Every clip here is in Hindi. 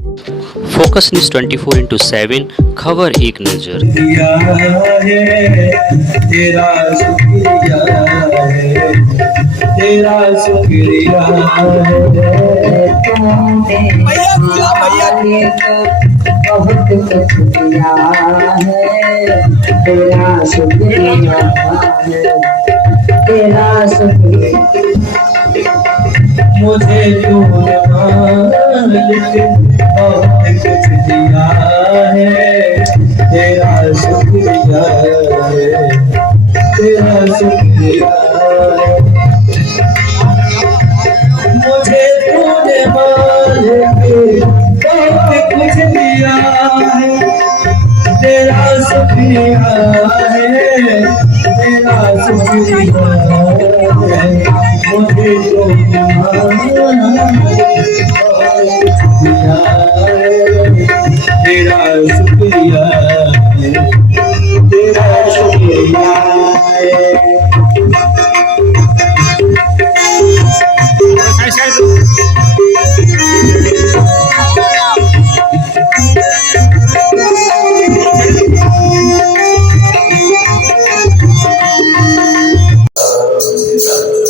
फोकस न्यूज 24/7 खबर एक नजर। तेरा शुक्रिया है, तेरा शुक्रिया है, तूने हमारे को बहुत कुछ दिया है। तेरा शुक्रिया है, तेरा शुक्रिया। मुझे तूने मालिक बहुत कुछ दिया है। तेरा शुक्रिया है, तेरा शुक्रिया है। मुझे तूने मालिक बहुत कुछ दिया है। तेरा शुक्रिया है, तेरा शुक्रिया है। मुझे तूने मालिक बहुत कुछ दिया है। तेरा शुक्रिया है, तेरा शुक्रिया है।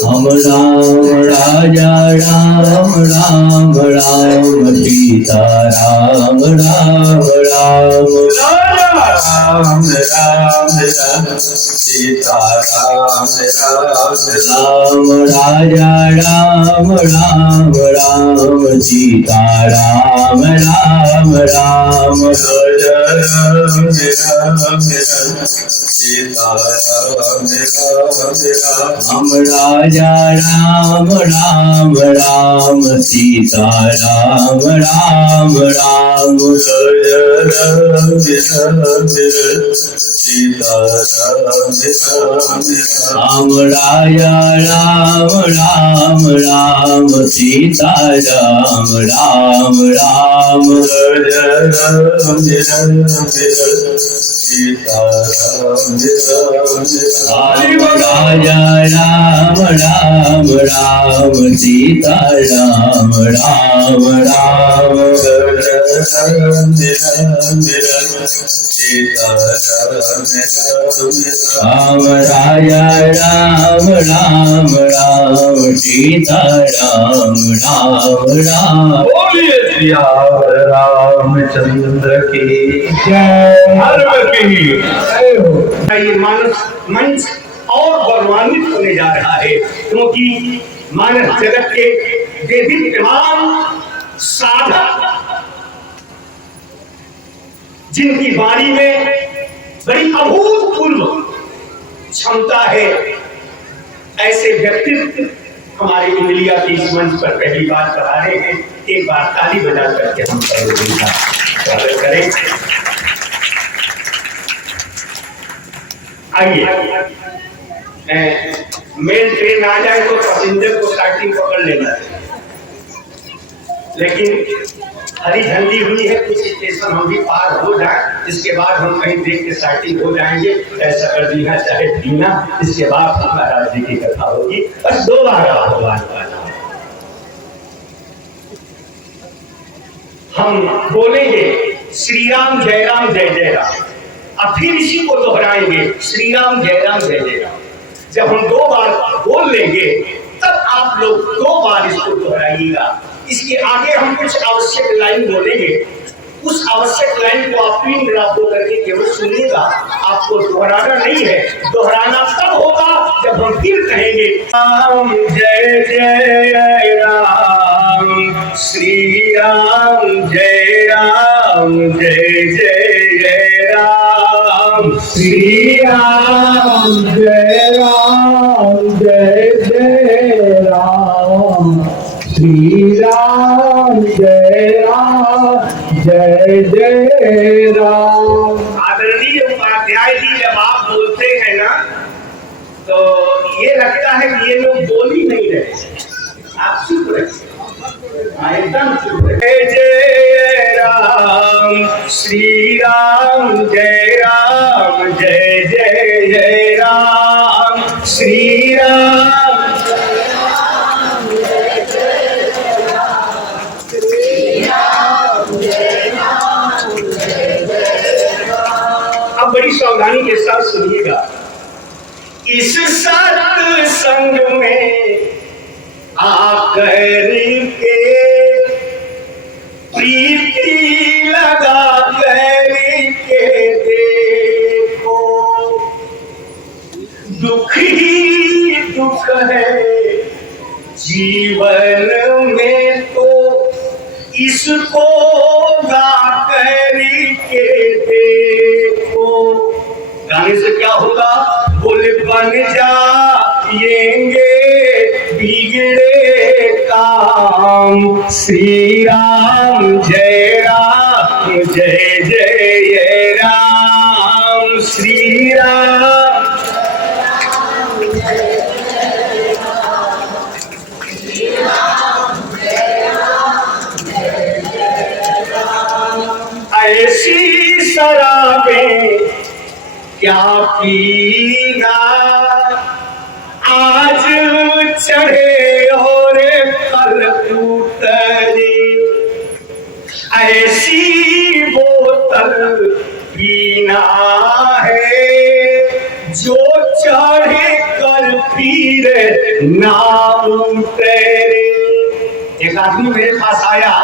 हम राम राजा राम राम राम सीता राम राम राम राम राम राम सीता राम राम राजा राम राम राम सीता राम राम राम राजा राम राम सीता राम राम राजा राम राम राम सीता राम राम राम राजा राम राम सीता राम राजा राम राम राम सीता राम राम राम राजा राम सीता राजा राम राम राम सीता राम राम राम राम राजा राम राम राम सीता राम राम राम। बोलिए सिया रामचंद्र की जय। ये मानस मंच और गौरवान्वित होने जा रहा है, क्योंकि मानस जगत के देदीप्यमान साधक, जिनकी वाणी में बड़ी अभूतपूर्व क्षमता है, ऐसे व्यक्तित्व हमारे इंडिया की इस मंच पर पहली बार करा रहे हैं। एक बार ताली बजा करके हम स्वागत करें। आइए, मेन ट्रेन आ जाए तो पैसेंजर को स्टार्टिंग पकड़ लेना है, लेकिन हरी झंडी हुई है, कुछ स्टेशन हम भी पार हो जाए, इसके बाद हम कहीं देख के स्टार्टिंग हो जाएंगे। ऐसा कर दीना चाहे पीना, इसके बाद महाराज जी की कथा होगी। बस 2 बार हम बोलेंगे श्री राम जय जय राम, और फिर इसी को दोहराएंगे श्री राम जय जय राम। जब हम 2 बार बोल लेंगे तब आप लोग 2 बार इसको दोहराइएगा। इसके आगे हम कुछ आवश्यक लाइन बोलेंगे, उस आवश्यक लाइन को आप 3 मिनट करके केवल सुनिएगा, आपको दोहराना नहीं है। दोहराना तब होगा जब हम फिर कहेंगे राम जय जय राम, श्री राम जय जय राम, श्री राम जय राम, श्री राम जय राम। आदरणीय उपाध्याय जी, जब आप बोलते हैं ना तो ये लगता है कि ये लोग बोल ही नहीं रहे, आप चुप रहे, एकदम चुप रहे। जय राम, श्री राम जय जय राम, श्री राम बड़ी सावधानी के साथ सुनिएगा। इस सत्संग में आकर के प्रीति लगा कर के देखो, दुख ही दुख है जीवन में तो इसको गा कर के देखो। गाने से क्या होगा? बोले बन जाएंगे बिगड़े काम। श्री राम जय जय राम। श्री राम ऐसी शराबें क्या पीना, आज चढ़े और कल उतरे। ऐसी बोतल पीना है जो चढ़े कल फिर ना उतरे। एक आदमी मेरे पास आया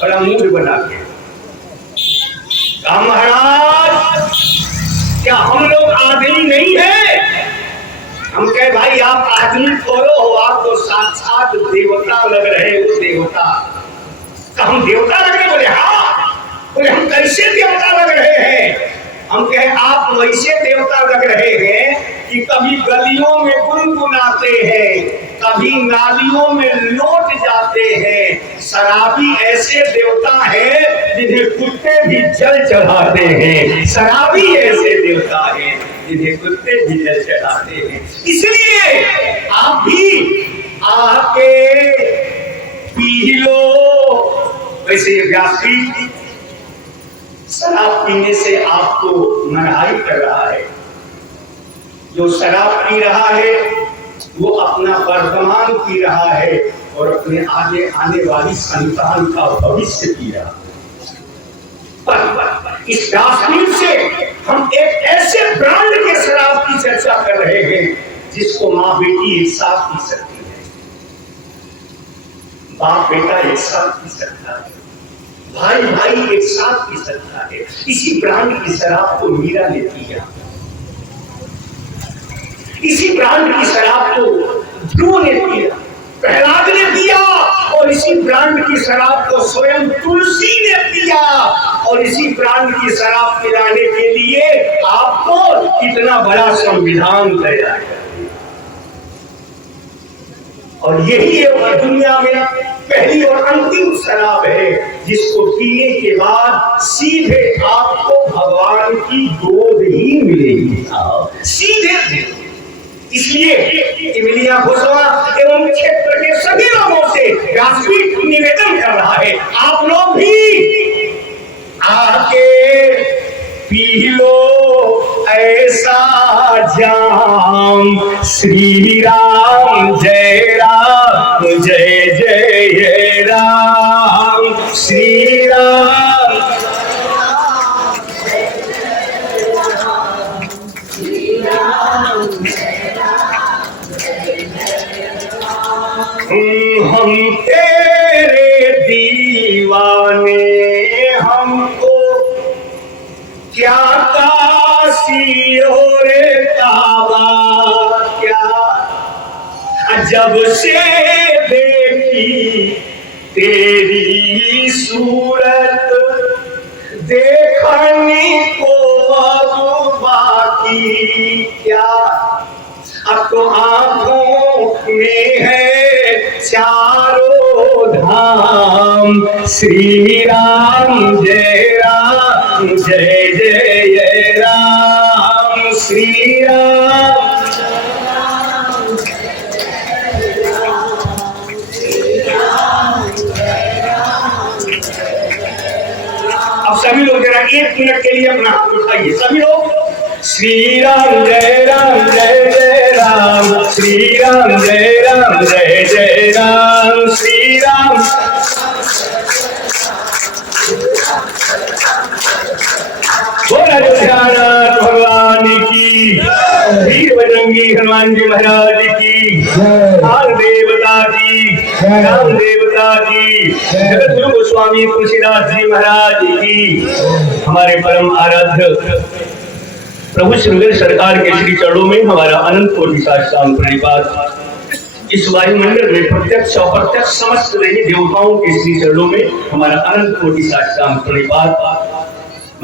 बड़ा मूड बना के, महाराज क्या हम लोग आदमी नहीं है? हम कहे भाई आप आदमी थोड़ो हो, आप तो साक्षात देवता लग रहे हो। देवता तो हम देवता लग रहे? बोले हाँ। बोले हम कैसे देवता लग रहे हैं? हम कहे आप वैसे देवता लग रहे हैं कि कभी गलियों में गुनगुनाते हैं, कभी नालियों में लौट जाते हैं। शराबी ऐसे देवता हैं जिन्हें कुत्ते भी जल चढ़ाते हैं। शराबी ऐसे देवता हैं जिन्हें कुत्ते भी जल चढ़ाते हैं। इसलिए आप भी आके पी लो। वैसे व्यासपीठ शराब पीने से आपको मनाही कर रहा है। जो शराब पी रहा है वो अपना वर्तमान पी रहा है और अपने आगे आने वाली संतान का भविष्य पी रहा है। पर इस व्यासपीठ से हम एक ऐसे ब्रांड के शराब की चर्चा कर रहे हैं जिसको माँ बेटी एक साथ पी सकती है, बाप बेटा एक साथ पी सकता है, भाई भाई एक साथ पी सकता है। इसी ब्रांड की शराब को मीरा ने पिया, इसी ब्रांड की शराब को ध्रुव ने पिया, प्रहलाद ने पिया, और इसी ब्रांड की शराब को स्वयं तुलसी ने पिया। और इसी ब्रांड की शराब पिलाने के लिए आपको इतना बड़ा संविधान तैयार कर दिया। और यही दुनिया में पहली और अंतिम शराब है जिसको पीने के बाद सीधे आपको भगवान की गोद ही मिलेगी, सीधे। इसलिए इमलिया घोषवा एवं क्षेत्र के सभी लोगों से व्यासपीठ निवेदन कर रहा है, आप लोग भी आके पी लो ऐसा जाम। श्री राम जय जय राम। श्री राम हम तेरे दीवाने, हमको क्या काशी और काबा क्या। जब से देखी तेरी सूरत, देखने को अब बाकी क्या। अब तो आंखों में है चारों धाम। श्री राम जय जय राम। श्री राम अब सभी लोग जरा 1 मिनट के लिए अपना हाथ उठाइए, सभी लोग। श्री राम जय राम। श्री राम जय राम। श्री राम बोला बजरंगी हनुमान जी महाराज की, काल देवता की, राम देवता की, जगत गुरु गोस्वामी तुलसीदास जी महाराज की, हमारे परम आराध्य प्रभु श्री सरकार के श्री चरणों में हमारा अनंत कोटि साष्टांग प्रणिपात। इस वायुमंडल में प्रत्यक्ष अप्रत्यक्ष समस्त देवी देवताओं के श्री चरणों में हमारा अनंत कोटि साष्टांग प्रणिपात।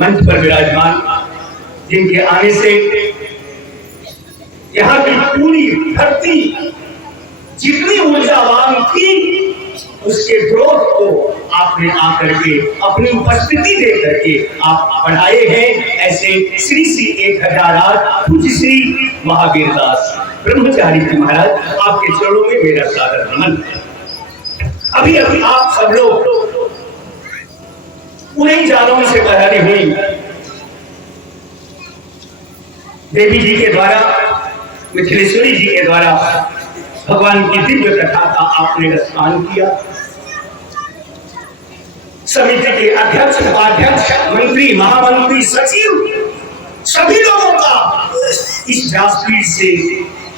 मंच पर विराजमान जिनके आने से यहाँ की पूरी धरती जितनी ऊर्जावान थी उसके ग्रोथ को आपने आकर के अपनी उपस्थिति दे करके आप बढ़ाए हैं। ऐसे श्री श्री 1008 पूज्य श्री महावीर दास ब्रह्मचारी जी महाराज आपके चरणों में मेरा सादर नमन है। अभी अभी आप सब लोग उन्हीं जानों से बहारी हुई देवी जी के द्वारा, मिथिलेश्वरी जी के द्वारा भगवान की दिव्य कथा का आपने रसपान किया। समिति के अध्यक्ष, उपाध्यक्ष, मंत्री, महामंत्री, सचिव सभी लोगों का इस व्यासपीठ से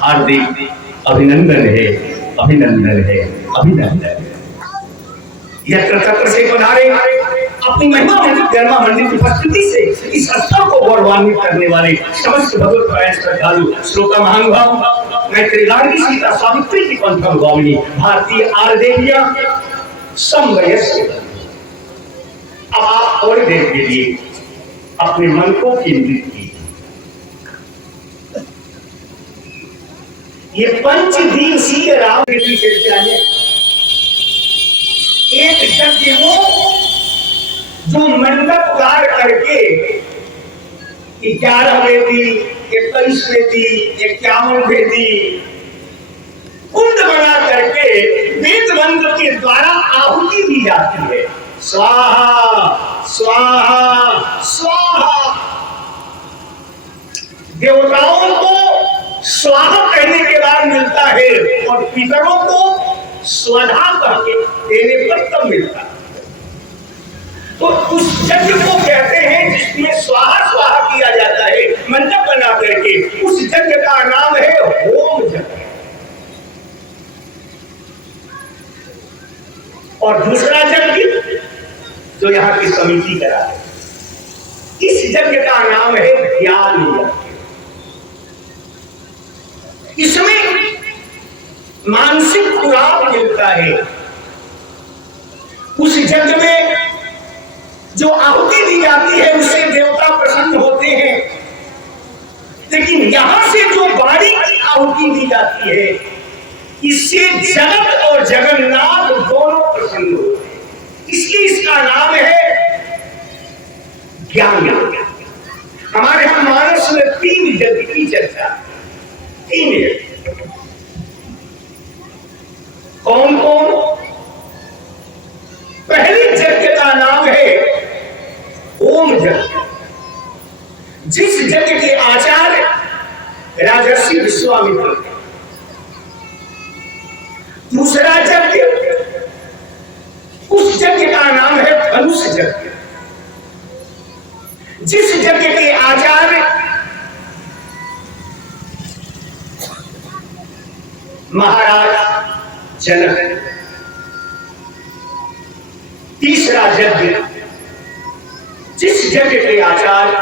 हार्दिक अभिनंदन है, अभिनंदन है, अभिनंदन है। यत्र तत्र से पधारे अपनी महिमा मंडित गर्मा मंडित उपस्थिति से इस स्थल को गौरवान्वित करने वाले समस्त भगवत प्राण श्रद्धालु श्रोता महानुभाव, मैं त्रिदारी सीता सावित्री की पंथम गावनी भारतीय आर देवियां समवयस्क। अब आप थोड़ी देर के लिए अपने मन को केंद्रित कीजिए। ये पंचदिवसीय राम की चर्चा है। एक यज्ञ को जो मंडप कार्य करके 11 वेदी, 21 वेदी, 51 वेदी कुंड बना करके वेद मंत्र के द्वारा आहुति दी जाती है। स्वाहा स्वाहा स्वाहा। देवताओं को स्वाहा कहने के बाद मिलता है और पितरों को स्वधा करके देने पर तब मिलता है। तो उस यज्ञ को कहते हैं जिसमें स्वाहा स्वाहा किया जाता है मंडप बना करके, उस यज्ञ का नाम है होम यज्ञ। और दूसरा यज्ञ जो यहाँ की समिति करा है, इस यज्ञ का नाम है ज्ञान यज्ञ। इसमें मानसिक खुराक मिलता है। उस यज्ञ में जो आहुति दी जाती है उससे देवता प्रसन्न होते हैं, लेकिन यहां से जो वाणी की आहुति दी जाती है इससे जगत और जगन्नाथ दोनों प्रसन्न होते हैं। इसलिए इसका नाम है ज्ञान यज्ञ। हमारे यहां मानस में 3 यज्ञ की चर्चा, 3 यज्ञ। कौन कौन? पहले यज्ञ का नाम है ओम यज्ञ, जिस यज्ञ के आचार्य राजर्षि विश्वामित्र। दूसरा यज्ञ, उस यज्ञ का नाम है धनुष यज्ञ, जिस यज्ञ के आचार्य महाराज जनक। तीसरा यज्ञ, जिस यज्ञ के आचार्य,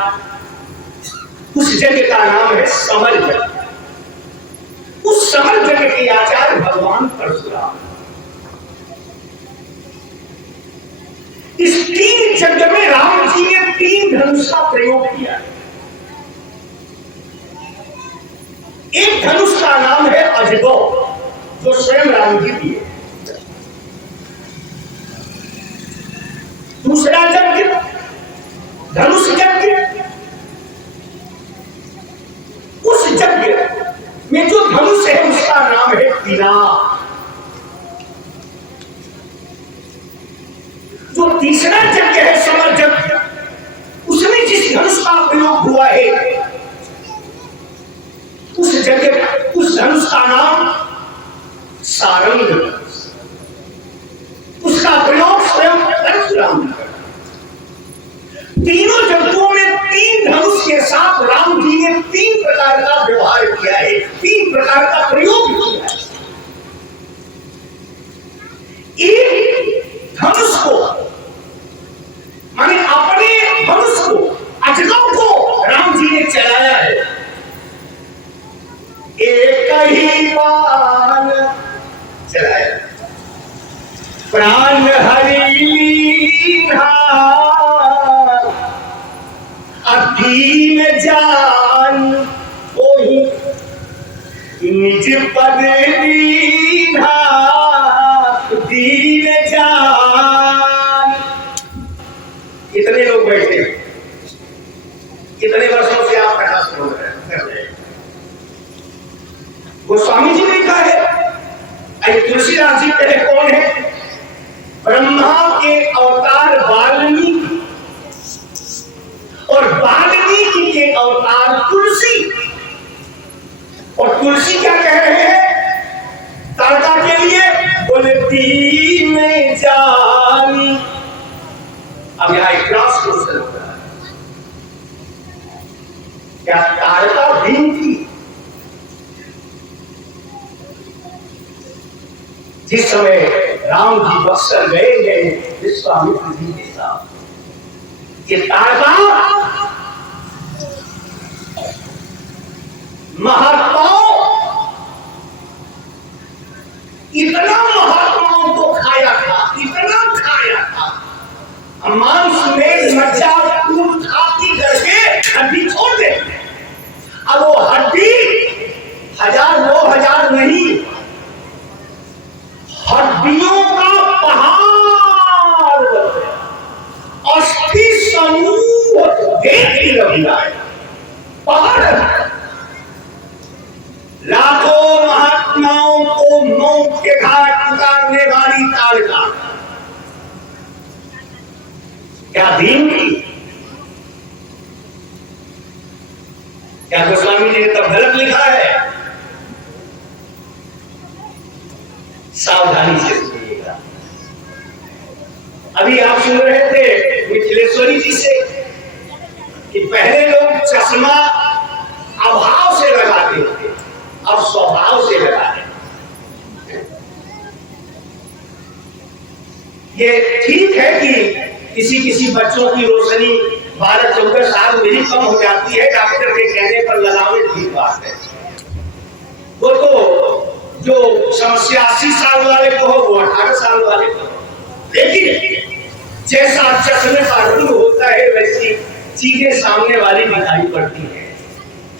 उस यज्ञ का नाम है समर यज्ञ। उस समर यज्ञ के आचार्य भगवान परशुराम। इस 3 यज्ञ में राम जी ने 3 धनुष का प्रयोग किया। एक धनुष का नाम है अजगौ, जो स्वयं राम जी दिए। दूसरा यज्ञ धनुष यज्ञ, उस यज्ञ में जो धनुष है उसका नाम है पिनाक। जो तीसरा यज्ञ है समर यज्ञ, उसमें जिस धनुष का प्रयोग हुआ है उस धनुष का नाम सारंग। उसका प्रयोग स्वयं परशुराम ने। तीनों यज्ञों में 3 धनुष के साथ राम जी ने 3 प्रकार का व्यवहार किया है, 3 प्रकार का प्रयोग किया है। एक धनुष को, माने अपने धनुष को, अजगव को राम जी ने चलाया है। एक ही बाण चलाया, प्राण हरि लीन्हा, अधीन जान कोई निज पद दीन्हा, दीन जान। कितने लोग बैठे, कितने वर्षों से आप कथा सुन रहे हैं। गोस्वामी जी ने कहा है, अरे तुलसीदास जी पहले कौन है? ब्रह्मा के अवतार वाल्मीकि, और वाल्मीकि के अवतार तुलसी। और तुलसी क्या कह रहे हैं तारका के लिए? बोले दीन जानी। अब यहां एक क्रॉस क्वेश्चन हो रहा है, क्या तारका दीन थी? जिस समय राम जी बक्सर गए विश्वामित्र जी के साथ, ये तारका महात्माओं, इतना महात्माओं को खाया था, इतना खाया था, मांस में मज्जा दूध खाती करके हड्डी छोड़ दे। अब वो हड्डी 1000 2000 नहीं, हड्डियों का पहाड़ बन गया, अस्थि समूह देखने लगा है। पहाड़ लाखों महात्माओं को मौत के घाट उतारने वाली तारका क्या दीन की? क्या गोस्वामी जी ने तब गलत लिखा है? सावधानी से सुनिएगा। अभी आप सुन रहे थे मिथिलेश्वरी जी से कि पहले लोग चश्मा अभाव से लगाते थे, अब स्वभाव से लगा रहे। ये ठीक है कि किसी किसी बच्चों की रोशनी 12-14 साल में ही कम हो जाती है, डॉक्टर के कहने पर लगावे, ठीक बात है। वो तो जो समस्या 80 साल वाले को हो, वो 18 साल वाले को हो, लेकिन जैसा चश्मे का रंग होता है वैसी चीजें सामने वाली दिखाई पड़ती है।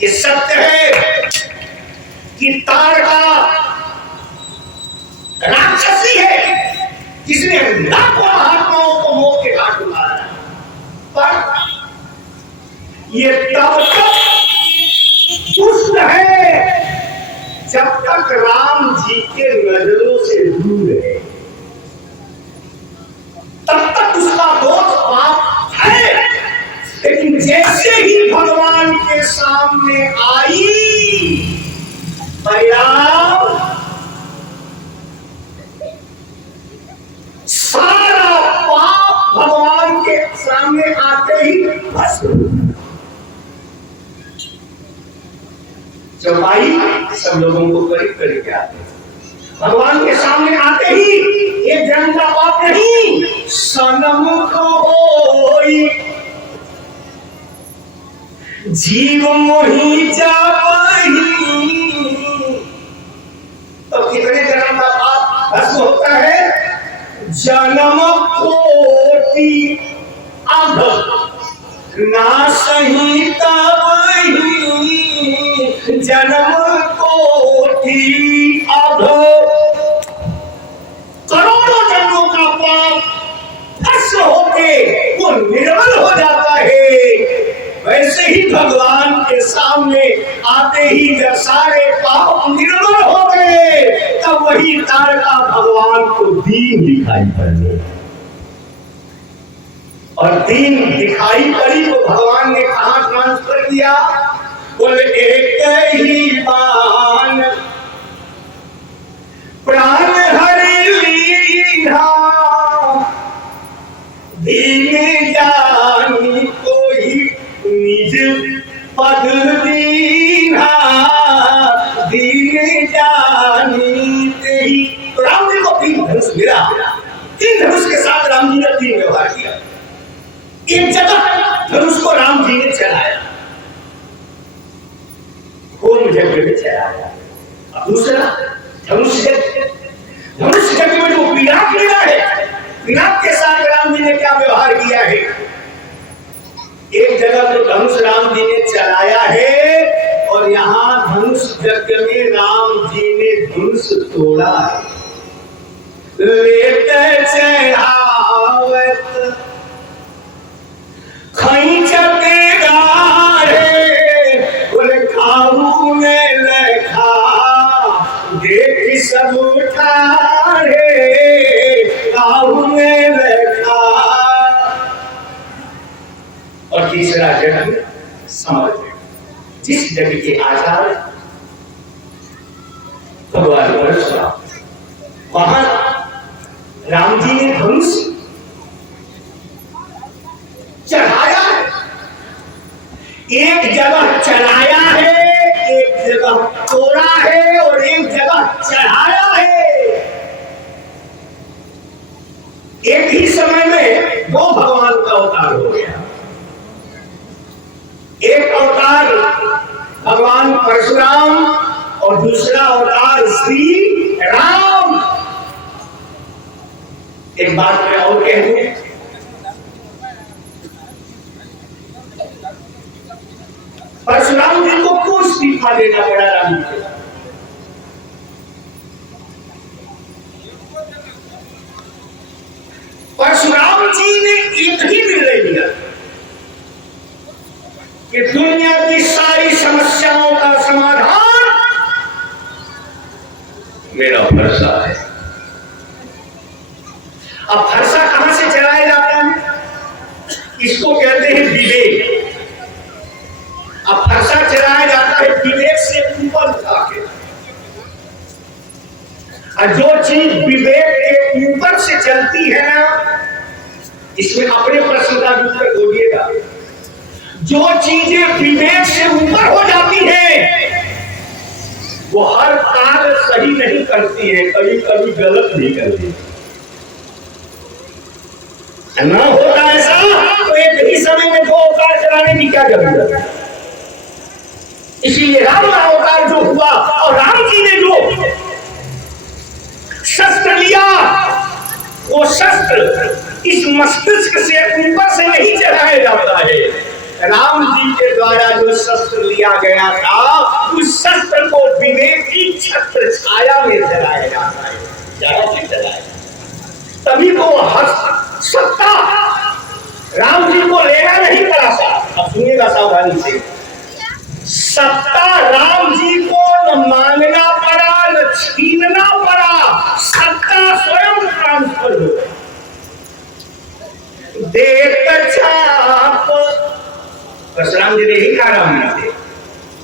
ये सत्य है कि तारका राक्षसी है जिसने लाखों महात्माओं को मौत के घाट उतारा है, पर ये तब तक दुष्ट है जब तक राम जी के नजरों से दूर है, तब तक उसका दोष पाप है। लेकिन जैसे ही भगवान के सामने आई परिणाम, सारा पाप भगवान के सामने आते ही भस्म। चौपाई सब लोगों को करीब करीब आते, भगवान के सामने आते ही ये जन्म का पाप नहीं, सनमुख होई जीव मोही जावही। तो कितने जन्म का पाप भस्म होता है? जन्म कोटि अब ना सही तबही, जन्म कोटि अब। करोड़ों जन्मों का पाप भस्म होके वो निर्मल हो जाता है। वैसे ही भगवान के सामने आते ही जब सारे पाप निर्मल हो गए, तब वही तारका भगवान को दीन दिखाई पड़ने, और दीन दिखाई पड़ी तो भगवान ने कहां ट्रांसफर किया? बोले एक ही बाण प्राण हरि लीन्हा, दीन जानी कोई निज पद दी एक जगह धनुष को राम जी ने चढ़ाया, होम यज्ञ में चढ़ाया। अब दूसरा धनुष यज्ञ में जो पिनाक मिला है, पिनाक के साथ राम जी ने क्या व्यवहार किया है। एक जगह तो धनुष राम जी ने चढ़ाया है और यहाँ धनुष यज्ञ में राम जी ने धनुष तोड़ा है। लेते चढ़ावत खैंचते गारे, बोले खाऊ में लखा देख सब ठारे, खाऊ में लखा। और तीसरा जन्म समझ, जिस जग के आचार भगवान परशुराम, वहां राम जी ने धनुष चढ़ाया, एक जगह चढ़ाया है, एक जगह तोड़ा है और एक जगह चढ़ाया है। एक ही समय में दो भगवान का अवतार हो गया। एक अवतार भगवान परशुराम और दूसरा अवतार श्री राम। एक बात मैं और कह दूं, परशुराम जी को क्यों इस्तीफा देना पड़ा राम जी को? परशुराम जी ने एक ही निर्णय लिया कि दुनिया की सारी समस्याओं का समाधान मेरा फरसा है। अब फरसा कहां से चलाया जाता है? इसको कहते हैं विवेक। अब फरसा चलाया जाता है विवेक से ऊपर उठा के, और जो चीज विवेक के ऊपर से चलती है ना, इसमें अपने प्रश्न का उत्तर खोजिएगा। जो चीजें विवेक से ऊपर हो जाती है वो हर कार्य सही नहीं करती है, कभी कभी गलत भी करती है। ना होता ऐसा तो एक ही समय में दो अवतार चलाने की क्या जरूरत है? इसीलिए राम का अवतार जो हुआ और राम जी ने जो शस्त्र लिया, वो शस्त्र इस मस्तिष्क से ऊपर से नहीं चढ़ाया जाता है। राम जी के द्वारा जो शस्त्र लिया गया था, उस शस्त्र को विवेक की छत्र छाया में चढ़ाया जाता है, छाया से चढ़ाया। तभी तो सत्ता राम जी को लेना नहीं पड़ा था। अब सुनिएगा सावधानी से, सत्ता राम जी को न मांगना पड़ा न छीनना पड़ा, सत्ता स्वयं ट्रांसफर हो गई। देख छाप परशुराम जी ने ही कहा राम जी,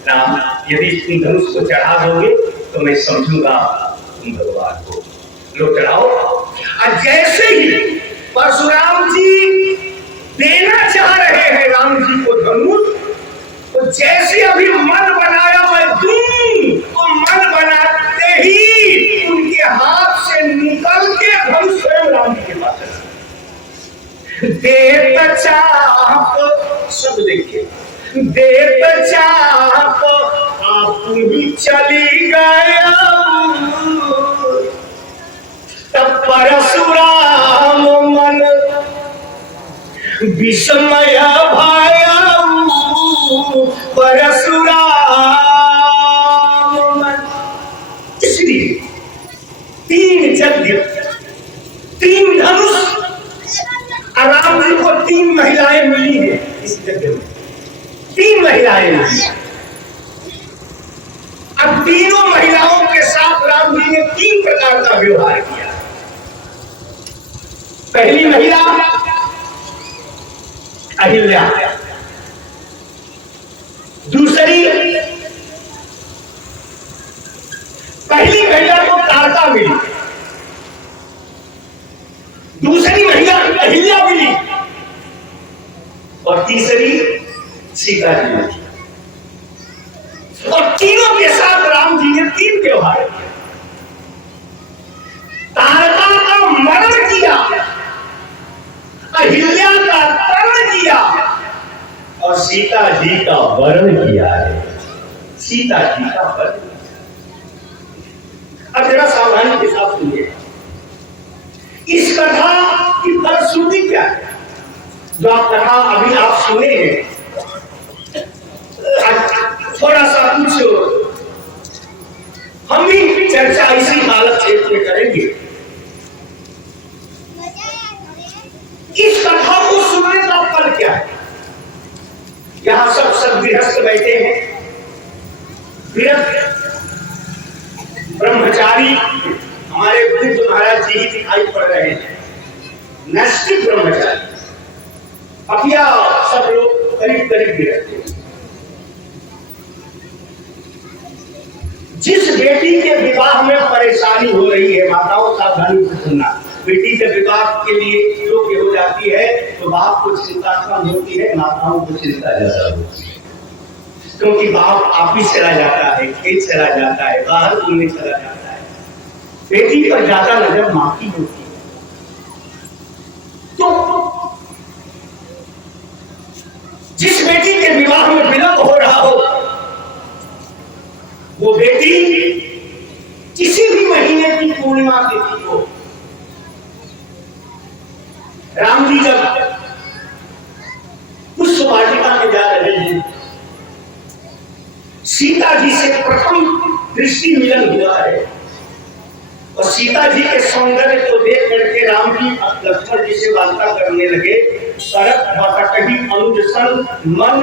राम यदि तुम धनुष को चढ़ा दोगे तो मैं समझूंगा तुम भगवान को। लो चढ़ाओ। और जैसे ही परशुराम जी देना चाह रहे हैं राम जी को धनुष, तो जैसे अभी मन बनाया मैं दूं, तो मन बनाते ही उनके हाथ से निकल के धनुष स्वयं राम जी के पास देत चाप। सब देखिए, देत चाप आप भी चली गया, तब परशुराम मन विस्मय भाया। परशुराम मन, इसलिए तीन यज्ञ, तीन धनुष, राम जी को तीन महिलाएं मिली है इस यज्ञ में, तीन महिलाएं मिली। अब तीनों महिलाओं के साथ राम जी ने तीन प्रकार का व्यवहार किया। पहली महिला अहिल्या, दूसरी, पहली महिला को तारका मिली, दूसरी महिला अहिल्या मिली और तीसरी सीता जी मिली। और तीनों के साथ राम जी ने तीन व्यवहार किया। तारका का मरण किया, अहिल्या का तरण किया और सीता जी का वर्ण किया है। सीता जी का वर्ण। अब जरा सावधानी के साथ सुनिए, इस कथा की फलश्रुति क्या है? जो आप कथा अभी आप सुने हैं, थोड़ा सा कुछ हम भी चर्चा इसी हालत क्षेत्र में करेंगे। इस कथा को सुनने का फल क्या है? यहां सब गृहस्थ बैठे हैं, गृहस्थ ब्रह्मचारी हमारे बुद्ध महाराज जी ही दिखाई पड़ रहे हैं, नैष्ठिक ब्रह्मचारी, अपिया सब लोग करीब करीब गृहस्थ हैं। जिस बेटी के विवाह में परेशानी हो रही है, माताओं सावधानी से सुनना, बेटी के विवाह के लिए योग्य हो जाती है तो बाप को चिंता कम होती है, माताओं को चिंता ज्यादा होती है, क्योंकि बाप ऑफिस चला जाता है, खेत चला जाता है, बाहर घूमने चला जाता है, बेटी पर ज्यादा नजर मां की होती है। तो जिस बेटी के विवाह में विलंब हो रहा हो, वो बेटी किसी भी महीने की पूर्णिमा तिथि को, राम जी जब पुष्प वाटिका में जा रहे हैं, सीता जी से प्रथम दृष्टि मिलन हुआ है और सीता जी के सौंदर्य को देख करके राम जी लक्ष्मण जी से वार्ता करने लगे। तरक बतकही अनुज सन मन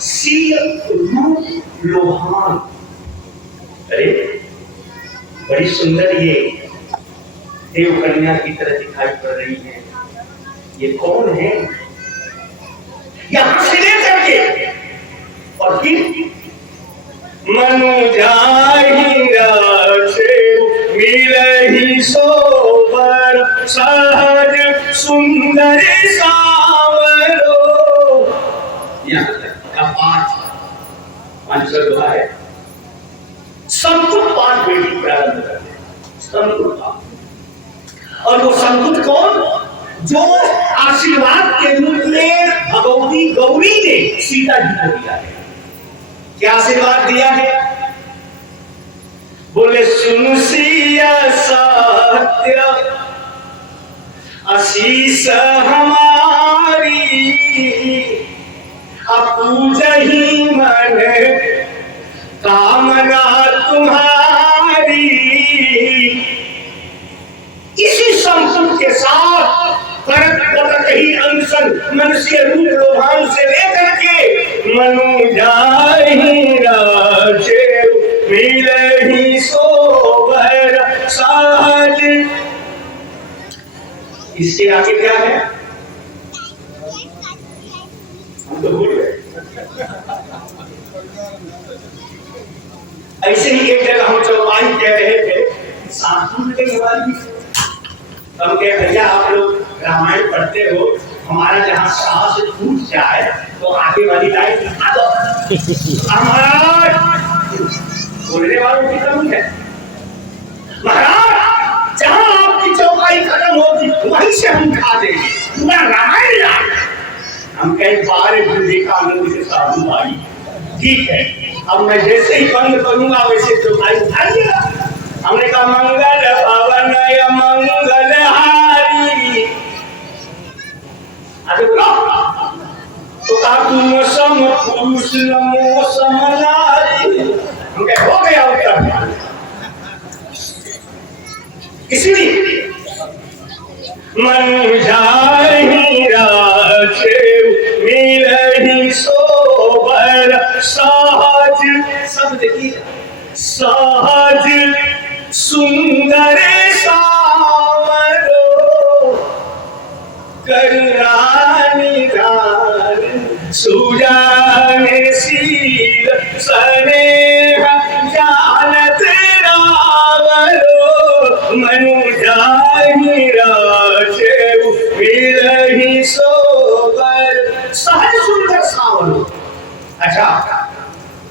सील रूप लोहान। अरे बड़ी सुंदर ये देव कन्या की तरह दिखाई पड़ रही है, ये कौन है? यहां से लेकर के और फिर मनु जाहि राशे मिलहि सोबर सहज सुंदर सावरो। यहाँ तक का पांच दुआ है। संतुल पाठ बेटी प्रारंभ करते हैं, संतुल पाठ। और वो संतुल कौन? जो आशीर्वाद के रूप में भगवती गौरी ने सीता जी को दिया है। क्या आशीर्वाद दिया है? बोले सुन सिया सत्य आशीष हमारी, पूजहि मन कामना तुम्हारी। इसी संकल्प के साथ ही अंशन मनुष्य रूप लोभान से लेकर के मनु जाहि राजे मिलहि सोबर सहज। इसके आगे क्या है? हम तो भूल गए। ऐसे ही एक जगह हम चौपाई कह रहे थे, साधु के वाली हम कहे भैया आप लोग रामायण पढ़ते हो, हमारा जहाँ सांस टूट जाए तो आगे वाली लाइन दिखा दो। महाराज बोलने वालों की कमी है। महाराज जहाँ आपकी चौपाई खत्म होगी वहीं से हम उठा देंगे, पूरा रामायण लाए। हम कहे बारे विवेकानंद के साधु भाई, ठीक है, अब मैं जैसे ही बंद करूंगा वैसे चौपाई उठाइएगा। हमने कहा मंगल भवन मंगलहारी। आगे बोलो तो कहा तुम सम पुरुष नमो समनारी। हम कहे हो गया उत्तर। इसलिए मन जाहि राजे मिलहि सोबर सहज। सब देखिए, सहज सुंदर सावरो करुणा निधान सुजान शील स्नेह जानत रावरो मनु जाहि राजे मिलहि सोबर सहज सुंदर सावरो। अच्छा,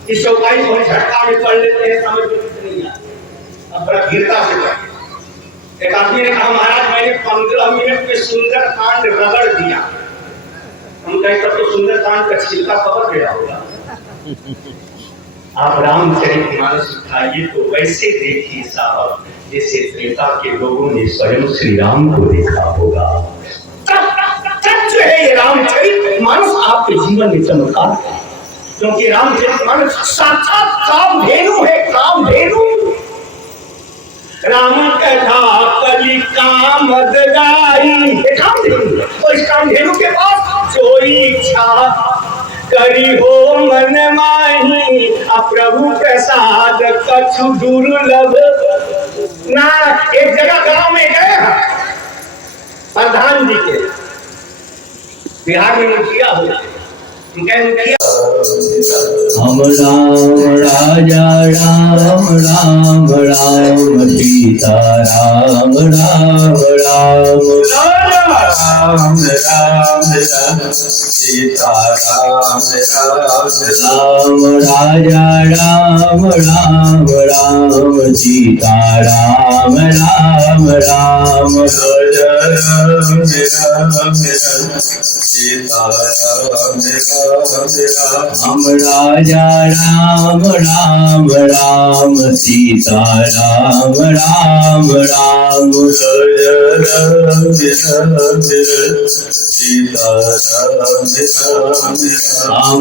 इस चौपाई को हम झटका में पढ़ लेते हैं, समझ में नहीं आता। अब बड़ा धीरता से पढ़। एक आदमी ने कहा महाराज मैंने 15 मिनट में सुंदर कांड रगड़ दिया। हम नहीं तब तो सुंदरकांड का छिलका कवर गया होगा। आप रामचरितमानस उठाइए तो वैसे देखिए साहब जैसे त्रेता के लोगों ने स्वयं श्री राम को देखा होगा। सच है ये रामचरितमानस आपके जीवन में चमत्कार है, क्योंकि रामचरितमानस साक्षात कामधेनु है, कामधेनु। राम कथा कलि कामद गाई, कामधेनु। और इस कामधेनु के पास जो इच्छा करी हो मन माही, प्रभु प्रसाद कछु दुर्लभ ना। एक जगह गांव में गए प्रधान जी के, बिहार में मुखिया हो, मुखिया हम राम राजा राम राम राम सीता राम राम राम राम राम राम सीता राम राम राजा राम राम राम सीता राम राम राम राजा राम राम सीता राम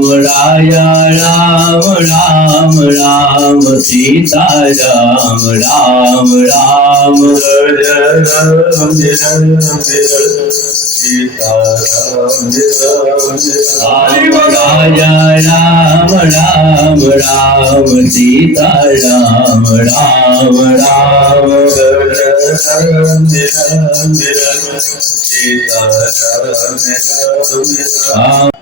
राजा राम राम राम सीता राम राम राम सीता राम राजा राम राम राम सीता राम राम राम सीता राजा राम राम राम सीता राम राम राम सीता राम